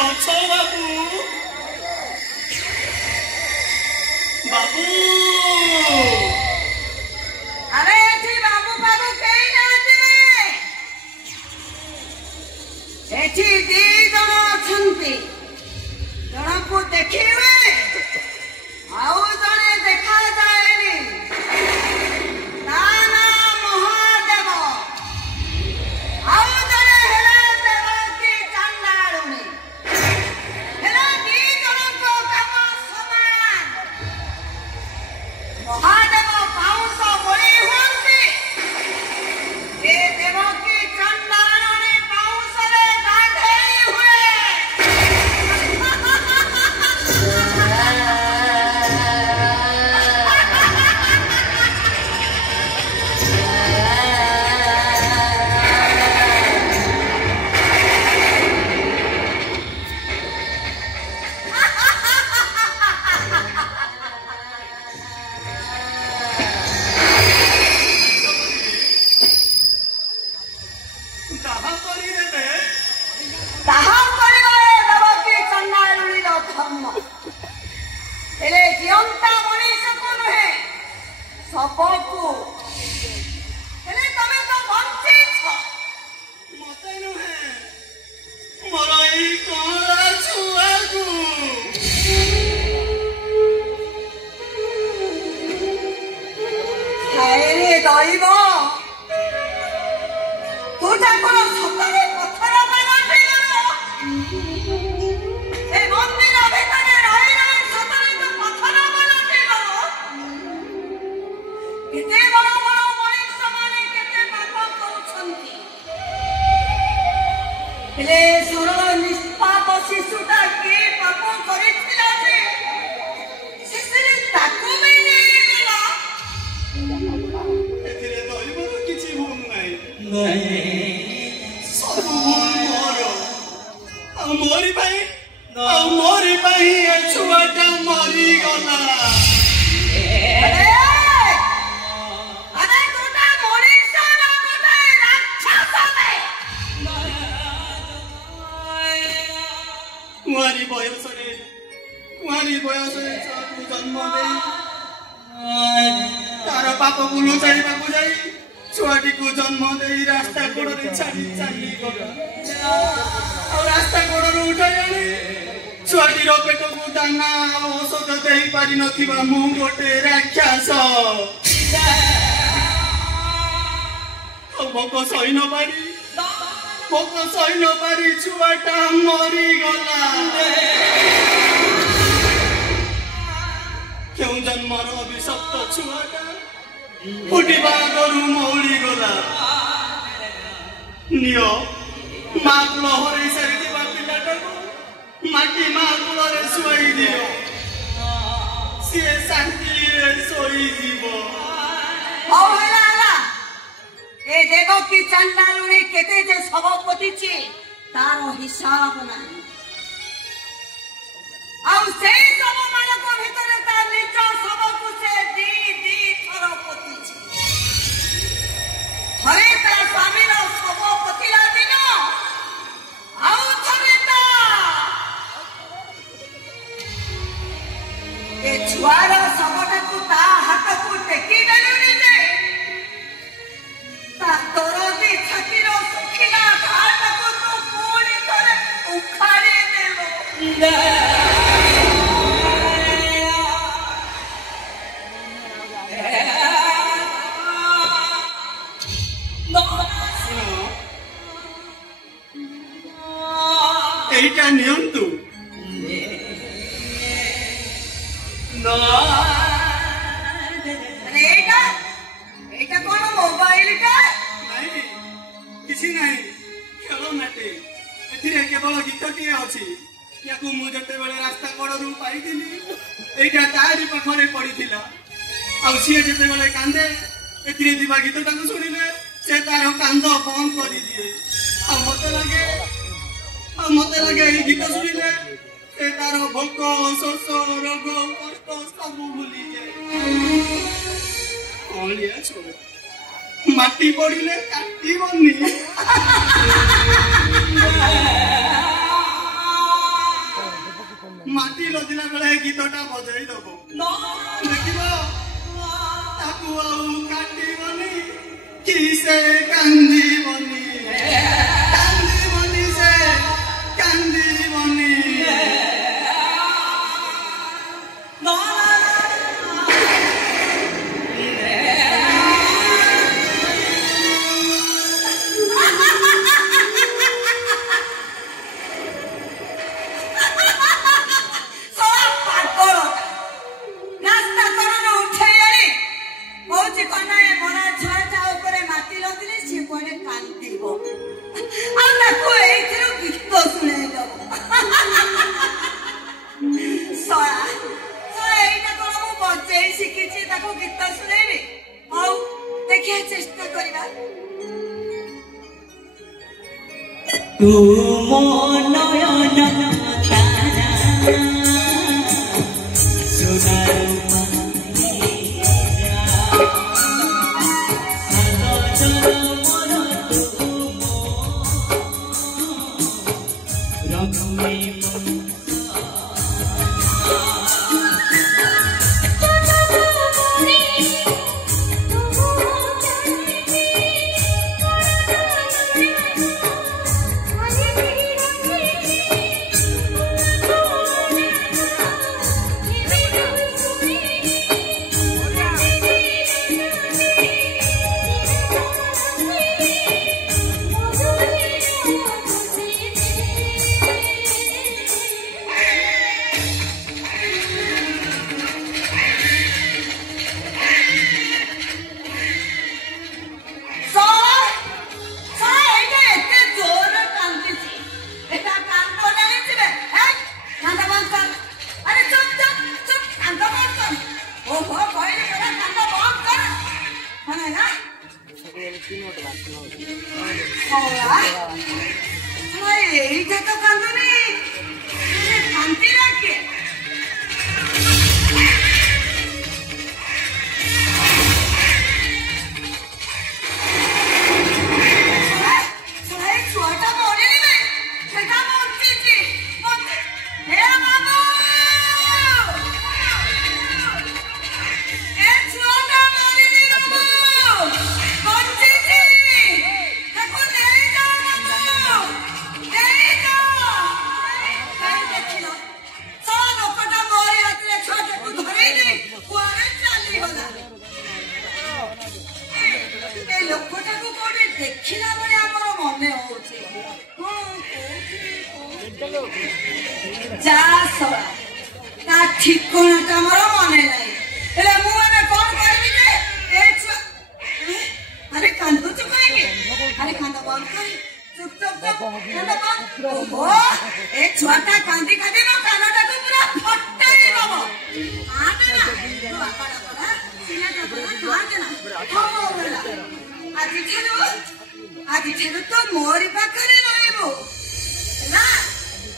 ଅଛ ବାବୁ ବାବୁ अरे एठी बाबू बाबू केही नाथिबे एठी दी जण अछंती जणको देखिबे आउ जणे देखा जाएनी नाना महादेव आउ जणे हेला देव की चंडालुनी हेला दी जणको काम समान महादेव पाउस बळी हुंती ए देव की चंडालुनी पाउस रे गाधेई हुए ତାହା କରିଦେବେ ତାହା କରିବା ଦେବ କି ଚଣ୍ଡାଳୁଣୀର ଧର୍ମ ହେଲେ ଜିଅନ୍ତା ମଣିଷକୁ ନୁହେଁ ସବକୁ ହେଲେ ତମେ ତ ବଞ୍ଚିଛ ମତେ ନୁହେଁ ମୋର ଏଇ କଅଁଳା ଛୁଆକୁ ହାୟରେ ଦଇବ ତୁ ତାଙ୍କର ସତରେ ପଥର ପାଲଟିଗଲ ଏ ମନ୍ଦିର ଭିତରେ ରହି ରହି ସତରେ ତୁ ପଥର ପାଲଟିଗଲ କେତେ ବଡ଼ ବଡ଼ ମଣିଷମାନେ କେତେ ପାପ କରୁଛନ୍ତି ହେଲେ ସରଳ ନିଷ୍ପାପ ଶିଶୁଟା କି ପାପ କରିଥିଲା ଯେ ଶେଷରେ ତାକୁ ବି ନେଇଗଲା ଏଥିରେ ଦଇବର କିଛି ଭୁଲ ନାହିଁ ସବୁ ଭୁଲ ମୋର ଆଉ ମୋରି ପାଇଁ ଏ ଛୁଆଟା ମରିଗଲା अरे अरे तोटा मनीष ना गोटे राक्षस बे କୁଆରୀ ବୟସରେ ଛୁଆକୁ ଜନ୍ମ ଦେଇ ତାର ପାପକୁ ଲୁଚାଇବାକୁ ଯାଇ ଛୁଆଟିକୁ ଜନ୍ମ ଦେଇ ରାସ୍ତା କଡ଼ରେ ଛାଡ଼ି ଚାଲିଗଲା ଆଉ ରାସ୍ତା କଡ଼ରୁ ଉଠାଇ ଆଣି ଛୁଆଟିର ପେଟକୁ ଦାନା ଆଉ ଔଷଧ ଦେଇ ପାରିନଥିବା ମୁଁ ଗୋଟେ ରାକ୍ଷସ ଆଉ ଭୋକ ସହି ନ ପାରି ଛୁଆଟା ମରିଗଲା କେଉଁ ଜନ୍ମର ଅଭିଶପ୍ତ ଛୁଆଟା ଫୁଟିବା ଆଗରୁ ମଉଳିଗଲା ନିଅ ମା କୂଳ ହରେଇ ସାରିଥିବା ପିଲାଟାକୁ ମାଟି ମା କୂଳରେ ଶୁଆଇ ଦିଅ ସିଏ ଶାନ୍ତିରେ ଶୋଇଯିବ ହଉ ହେଲା ହେଲା ଏ ଦେବ କି ଚଣ୍ଡାଳୁଣୀ କେତେ ଯେ ଶବ ପୋତିଛି ତାର ହିସାବ ନାହିଁ ଆଉ ସେଇ ଶବ ମାନଙ୍କ ଭିତରେ ତା ନିଜ ଶବକୁ ସେ ଦି ଥର ପୋତିଛି ଥରେ ତା ସ୍ୱାମୀର ଶବ ପୋତିଲା ଦିନ ଆଉ ଥରେ ତା ଏ ଛୁଆର ଶବଟାକୁ ତା ହାତକୁ ଟେକି ଦେଲୁନି ଯେ ତା ଦରଦୀ ଛାତିର ଶୁଖିଲା ଘାଟକୁ ତୁ ପୁଣି ଥରେ ଉଖାଡ଼ି ଦେଲୁ এইটা নিয়ন্তু अरे एटा कौन मोबाइल का ନାଇଁ କିଛି ନାହିଁ ଖେଳନାଟେ ଏଥିରେ କେବଳ ଗୀତଟିଏ ଅଛି ୟାକୁ ମୁଁ ଯେତେବେଳେ ରାସ୍ତା କଡ଼ରୁ ପାଇଥିଲି ଏଇଟା ତାରି ପାଖରେ ପଡ଼ିଥିଲା ଆଉ ସିଏ ଯେତେବେଳେ କାନ୍ଦେ ଏଥିରେ ଥିବା ଗୀତଟାକୁ ଶୁଣିଲେ ସେ ତାର କାନ୍ଦ ବନ୍ଦ କରିଦିଏ ଆଉ ମତେ ଲାଗେ ଏଇ ଗୀତ ଶୁଣିଲେ ସେ ତାର ଭୋକ ଶୋଷ ରୋଗ କଷ୍ଟ ସବୁ ଭୁଲିଯାଏ କଅଁଳିଆ ଛୁଆ ମାଟି ପଡ଼ିଲେ କାଟିବନି ଯିବ ଆଉ ତାକୁ ଏଇଥିରୁ ଗୀତ ଶୁଣେଇଦବ ଶଳା ଏଇଟା କଣ ମୁଁ ବଜେଇ ଶିଖିଛି ତାକୁ ଗୀତ ଶୁଣେଇବି ହଉ ଦେଖିବା ଚେଷ୍ଟା କରିବା तू मो नयन तारा এইটা তো কান্দুনি কান্তি রাখে ছুয়াটা মরে নিবে সেটা মরতেছি হে বাবু এ ছুয়াটা মরে নিবে মরতেছি দেখো নেই যাও বাবু নেই যাও এই দেখিলো সব লোকটা মরে আছে ছুয়াটাকে ধরেই নেই কুয়ারে চালি গলা এই লোকটাকে কোটে দেখিলা বলে আমার মনে হচ্ছে যা সরা তা ঠিকনাটা আমার মনে নাই এলে মু এবে কোন করবি যে আরে কান্দুଛୁ কাহিଁକି আরে কান্দ বন্ধ করি চুপ চুপ চুপ কান্দ বন্ধ ওহো এ ছুয়াটা কান্দি কান্দি ମୋ କାନଟାକୁ ପୁରା ଫଟେଇ ଦବ ଆନେ ନା ତୁ ଆପାଡା ପଡା ସିନାଟା ପଡା କାନ୍ଦେ ନା ହଉ ହେଲା ଆଜିଠାରୁ ତୁ ମୋରି ପାଖରେ ରହିବୁ ହେଲା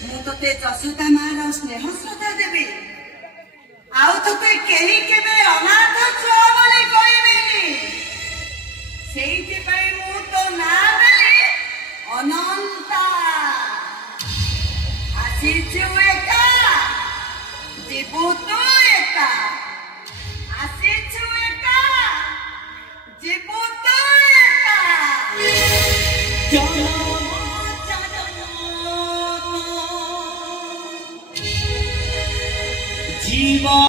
ମୁଁ ତତେ ଯଶୋଦା ମାର ସ୍ନେହ ଶ୍ରଦ୍ଧା ଦେବି ଆଉ ତତେ କେହି କେବେ ଅନାଥ ଛୁଆ ବୋଲି କହିବେନି ସେଇଥିପାଇଁ ମୁଁ ତୋ ନାଁ ଦେଲି ଅନନ୍ତା ଆସିଛୁ ଏକା ଯିବୁ ତୁ ଏକା ଆସିଛୁ ଏକା ଯିବୁ ତୁ ଏକା जीवन